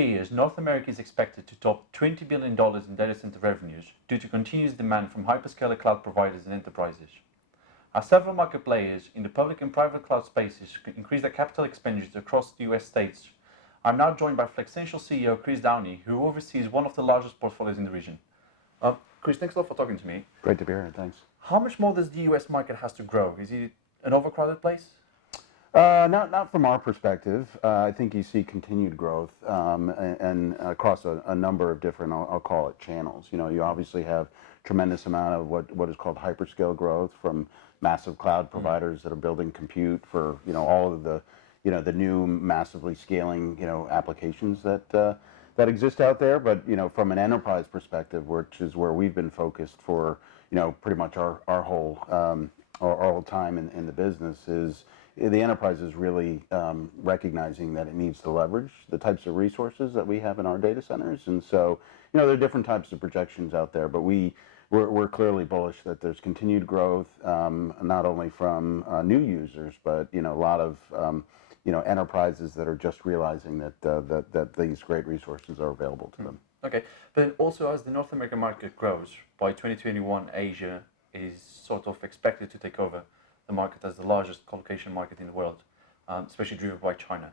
3 years, North America is expected to top $20 billion in data center revenues due to continuous demand from hyperscaler cloud providers and enterprises. As several market players in the public and private cloud spaces increase their capital expenditures across the US states, I'm now joined by Flexential CEO Chris Downie, who oversees one of the largest portfolios in the region. Chris, thanks a lot for talking to me. Great to be here, thanks. How much more does the US market has to grow? Is it an overcrowded place? Not from our perspective. I think you see continued growth and across a number of different, I'll call it channels. You know, you obviously have tremendous amount of what is called hyperscale growth from massive cloud providers that are building compute for, you know, all of the, you know, the new massively scaling, you know, applications that exist out there. But, you know, from an enterprise perspective, which is where we've been focused for, you know, pretty much our whole time in the business, is the enterprise is really recognizing that it needs to leverage the types of resources that we have in our data centers. And so, you know, there are different types of projections out there, but we're clearly bullish that there's continued growth, not only from new users, but, you know, a lot of you know, enterprises that are just realizing that these great resources are available to them. Okay, but also as the North American market grows, by 2021, Asia is sort of expected to take over the market as the largest colocation market in the world, especially driven by China.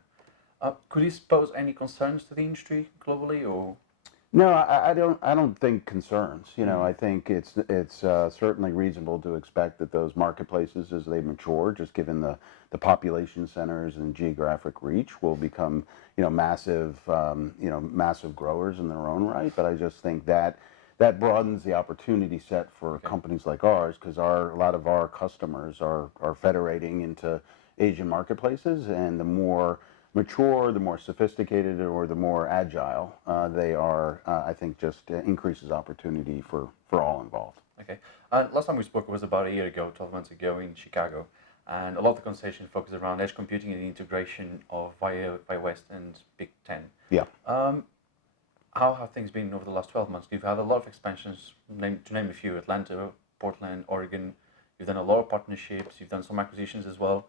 Could this pose any concerns to the industry globally, or? No, I don't think concerns. You know, I think it's certainly reasonable to expect that those marketplaces, as they mature, just given the population centers and geographic reach, will become, you know, massive growers in their own right. But I just think that broadens the opportunity set for companies like ours, because a lot of our customers are federating into Asian marketplaces, and the more mature, the more sophisticated, or the more agile they are, I think just increases opportunity for all involved. Okay. Last time we spoke was about a year ago, 12 months ago in Chicago, and a lot of the conversation focused around edge computing and the integration of VIA West and Big Ten. Yeah. How have things been over the last 12 months? You've had a lot of expansions, to name a few: Atlanta, Portland, Oregon. You've done a lot of partnerships. You've done some acquisitions as well.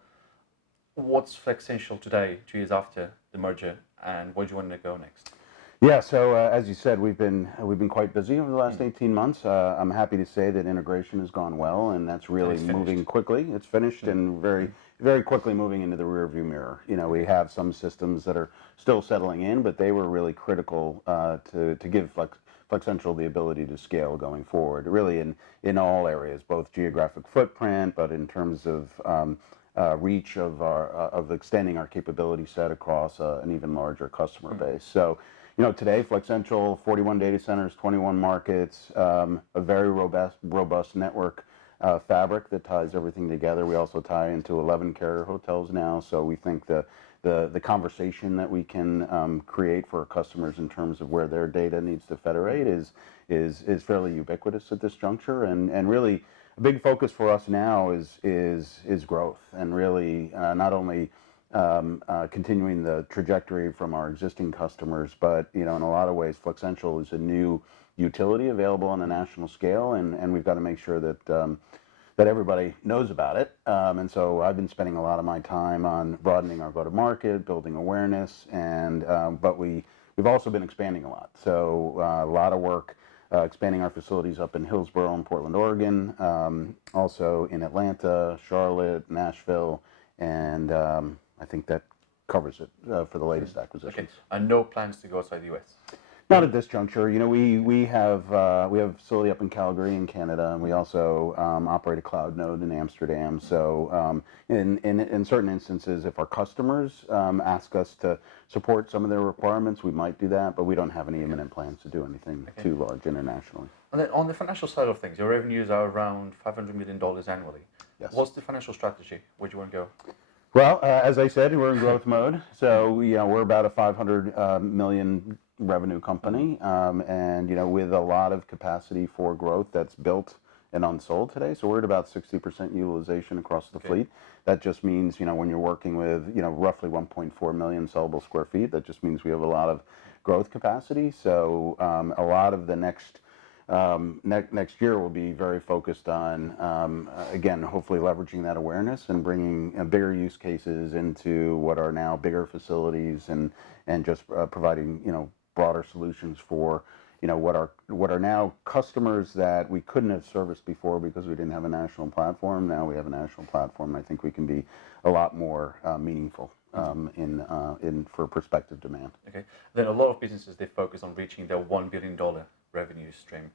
What's Flexential today, 2 years after the merger, and where do you want to go next? Yeah, so as you said, we've been quite busy over the last 18 months. I'm happy to say that integration has gone well, and that's really moving quickly. It's finished and very quickly moving into the rearview mirror. You know, we have some systems that are still settling in, but they were really critical to give Flexential the ability to scale going forward, really in all areas, both geographic footprint, but in terms of reach of extending our capability set across an even larger customer base. So, you know, today Flexential, 41 data centers, 21 markets, a very robust network fabric that ties everything together. We also tie into 11 carrier hotels now, so we think the conversation that we can create for our customers in terms of where their data needs to federate is fairly ubiquitous at this juncture, and really a big focus for us now is growth, and really not only continuing the trajectory from our existing customers, but, you know, in a lot of ways Flexential is a new utility available on a national scale, and we've got to make sure that everybody knows about it. And so I've been spending a lot of my time on broadening our go-to-market, building awareness, and but we've also been expanding a lot. So a lot of work expanding our facilities up in Hillsboro and Portland, Oregon, also in Atlanta, Charlotte, Nashville, and I think that covers it for the latest acquisitions. Okay. And no plans to go outside the US? Not at this juncture. You know, we have a facility up in Calgary in Canada, and we also operate a cloud node in Amsterdam. So in certain instances, if our customers ask us to support some of their requirements, we might do that, but we don't have any imminent plans to do anything too large internationally. And then on the financial side of things, your revenues are around $500 million annually. Yes. What's the financial strategy? Where do you want to go? Well, as I said, we're in growth mode. So we're about a 500 million revenue company, and, you know, with a lot of capacity for growth that's built and unsold today. So we're at about 60% utilization across the fleet. That just means, you know, when you're working with, you know, roughly 1.4 million sellable square feet, that just means we have a lot of growth capacity. So a lot of the next next year we'll be very focused on, again, hopefully leveraging that awareness and bringing bigger use cases into what are now bigger facilities and just providing, broader solutions for, what are now customers that we couldn't have serviced before because we didn't have a national platform. Now we have a national platform. I think we can be a lot more meaningful in for prospective demand. Okay. Then a lot of businesses, they focus on reaching their $1 billion revenue stream.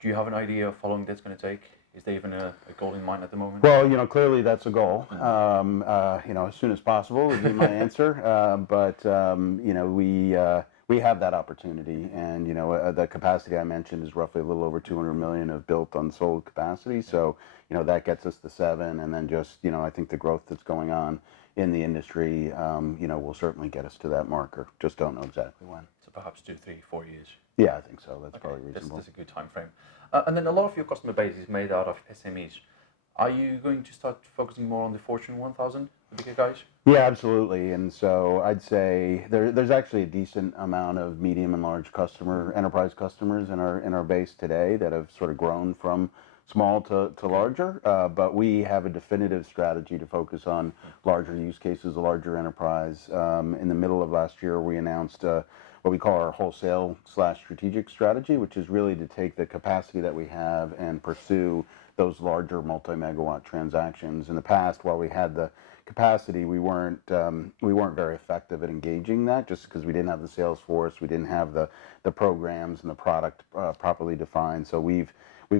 Do you have an idea of how long that's going to take? Is there even a goal in mind at the moment? Well, clearly that's a goal. As soon as possible would be my answer. But we have that opportunity, and the capacity I mentioned is roughly a little over 200 million of built unsold capacity. So that gets us to 7, and then just I think the growth that's going on in the industry, will certainly get us to that marker. Just don't know exactly when. So perhaps 2, 3, 4 years. Yeah, I think so. That's probably reasonable. That's a good time frame. And then a lot of your customer base is made out of SMEs. Are you going to start focusing more on the Fortune 1000, the bigger guys? Yeah, absolutely. And so I'd say there's actually a decent amount of medium and large enterprise customers in our base today that have sort of grown from small to larger. But we have a definitive strategy to focus on larger use cases, a larger enterprise. In the middle of last year, we announced what we call our wholesale/strategic strategy, which is really to take the capacity that we have and pursue those larger multi-megawatt transactions. In the past, while we had the capacity, we weren't very effective at engaging that, just because we didn't have the sales force, we didn't have the programs and the product properly defined. So we've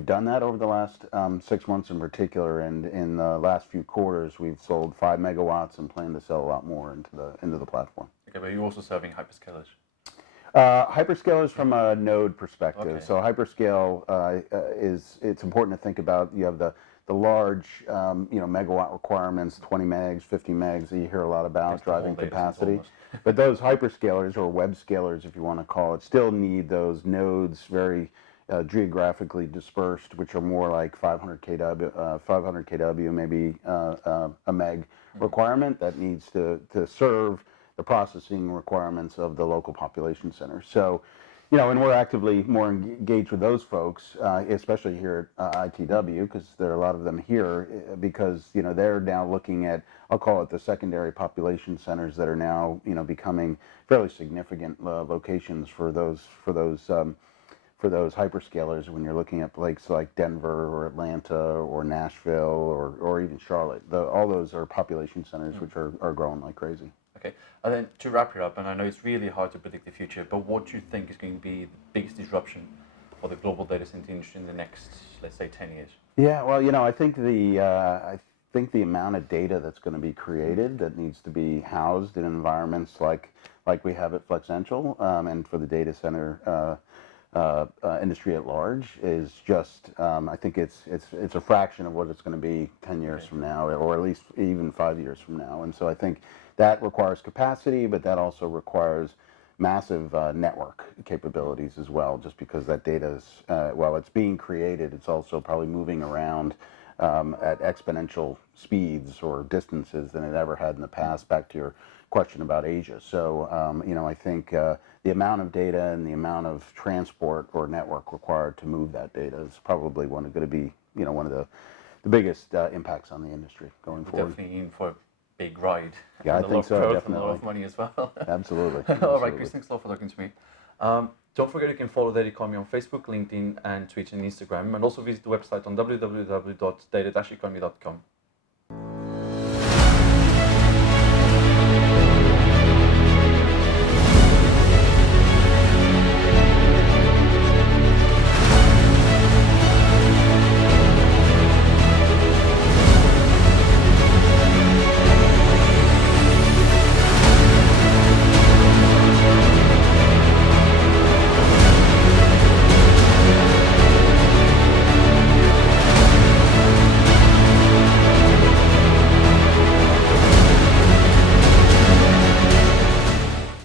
done that over the last 6 months in particular, and in the last few quarters, we've sold 5 megawatts and plan to sell a lot more into the platform. Okay, but you're also serving hyperscalers. Hyperscalers from a node perspective. Okay. So hyperscale it's important to think about. You have the large megawatt requirements, 20 megs, 50 megs that you hear a lot about driving capacity. But those hyperscalers, or web scalers if you want to call it, still need those nodes very geographically dispersed, which are more like 500 kW, maybe a meg requirement that needs to serve the processing requirements of the local population center. So, and we're actively more engaged with those folks, especially here at ITW, because there are a lot of them here, because they're now looking at, I'll call it the secondary population centers that are now becoming fairly significant locations for those hyperscalers. When you're looking at places like Denver or Atlanta or Nashville or even Charlotte, all those are population centers which are growing like crazy. Okay, and then to wrap it up, and I know it's really hard to predict the future, but what do you think is going to be the biggest disruption for the global data center industry in the next, let's say, 10 years? Yeah, well, I think the amount of data that's going to be created that needs to be housed in environments like we have at FlexCentral, and for the data center industry at large is just, I think it's a fraction of what it's going to be 10 years from now, or at least even 5 years from now. And so I think that requires capacity, but that also requires massive network capabilities as well, just because that data is, while it's being created, it's also probably moving around at exponential speeds or distances than it ever had in the past, back to your question about Asia. So, I think the amount of data and the amount of transport or network required to move that data is probably going to be, one of the biggest impacts on the industry going forward. Definitely in for a big ride. Yeah, I think so, definitely. And a lot of money as well. Absolutely. All right, Chris, thanks a lot for talking to me. Don't forget you can follow Data Economy on Facebook, LinkedIn, and Twitter and Instagram, and also visit the website on www.data-economy.com.